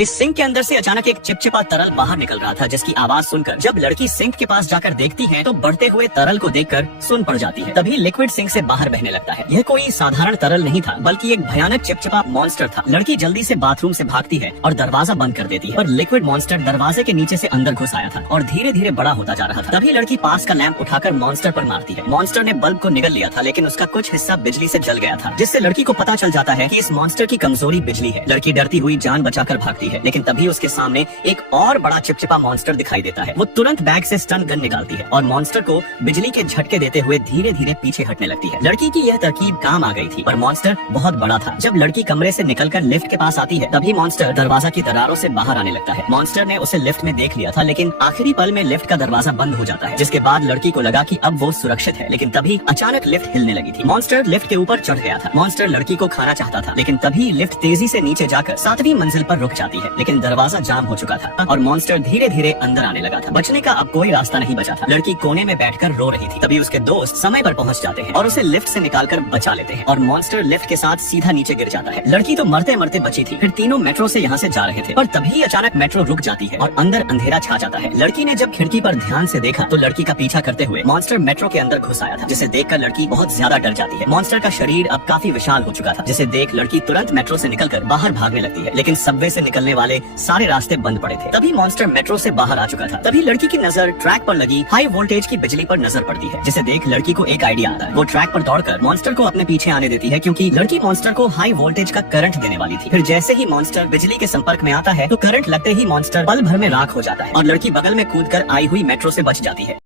इस सिंक के अंदर से अचानक एक चिपचिपा तरल बाहर निकल रहा था, जिसकी आवाज सुनकर जब लड़की सिंक के पास जाकर देखती है तो बढ़ते हुए तरल को देखकर सुन पड़ जाती है। तभी लिक्विड सिंक से बाहर बहने लगता है। यह कोई साधारण तरल नहीं था, बल्कि एक भयानक चिपचिपा मॉन्स्टर था। लड़की जल्दी से बाथरूम से भागती है और दरवाजा बंद कर देती है, पर लिक्विड मॉन्स्टर दरवाजे के नीचे से अंदर घुस आया था और धीरे धीरे बड़ा होता जा रहा था। तभी लड़की पास का लैंप उठाकर मॉन्स्टर पर मारती है। मॉन्स्टर ने बल्ब को निगल लिया था, लेकिन उसका कुछ हिस्सा बिजली से जल गया था, जिससे लड़की को पता चल जाता है कि इस मॉन्स्टर की कमजोरी बिजली है। लड़की डरती हुई जान बचाकर भागती है, लेकिन तभी उसके सामने एक और बड़ा चिपचिपा मॉन्स्टर दिखाई देता है। वो तुरंत बैग से स्टन गन निकालती है और मॉन्स्टर को बिजली के झटके देते हुए धीरे धीरे पीछे हटने लगती है। लड़की की यह तरकीब काम आ गई थी, पर मॉन्स्टर बहुत बड़ा था। जब लड़की कमरे से निकलकर लिफ्ट के पास आती है, तभी मॉन्स्टर दरवाजा की दरारों से बाहर आने लगता है। मॉन्स्टर ने उसे लिफ्ट में देख लिया था, लेकिन आखिरी पल में लिफ्ट का दरवाजा बंद हो जाता है, जिसके बाद लड़की को लगा कि अब वो सुरक्षित है। लेकिन तभी अचानक लिफ्ट हिलने लगी थी। मॉन्स्टर लिफ्ट के ऊपर चढ़ गया था। मॉन्स्टर लड़की को खाना चाहता था, लेकिन तभी लिफ्ट तेजी से नीचे जाकर 7वीं मंजिल पर रुक जाती है। लेकिन दरवाजा जाम हो चुका था और मॉन्स्टर धीरे धीरे अंदर आने लगा था। बचने का अब कोई रास्ता नहीं बचा था। लड़की कोने में बैठकर रो रही थी। तभी उसके दोस्त समय पर पहुंच जाते हैं और उसे लिफ्ट से निकालकर बचा लेते हैं और मॉन्स्टर लिफ्ट के साथ सीधा नीचे गिर जाता है। लड़की तो मरते मरते बची थी। फिर तीनों मेट्रो से यहाँ से जा रहे थे, पर तभी अचानक मेट्रो रुक जाती है और अंदर अंधेरा छा जाता है। लड़की ने जब खिड़की पर ध्यान से देखा तो लड़की का पीछा करते हुए मॉन्स्टर मेट्रो के अंदर घुस आया था, जिसे देखकर लड़की बहुत ज्यादा डर जाती है। मॉन्स्टर का शरीर अब काफी विशाल हो चुका था, जिसे देख लड़की तुरंत मेट्रो से निकलकर बाहर भागने लगती है, लेकिन सबवे से निकलने वाले सारे रास्ते बंद पड़े थे। तभी मॉन्स्टर मेट्रो से बाहर आ चुका था। तभी लड़की की नजर ट्रैक पर लगी हाई वोल्टेज की बिजली पर नजर पड़ती है, जिसे देख लड़की को एक आइडिया आता है। वो ट्रैक पर दौड़कर मॉन्स्टर को अपने पीछे आने देती है, क्योंकि लड़की मॉन्स्टर को हाई वोल्टेज का करंट देने वाली थी। फिर जैसे ही मॉन्स्टर बिजली के संपर्क में आता है तो करंट लगते ही मॉन्स्टर पल भर में राख हो जाता है और लड़की बगल में कूदकर आई हुई मेट्रो से बच जाती है।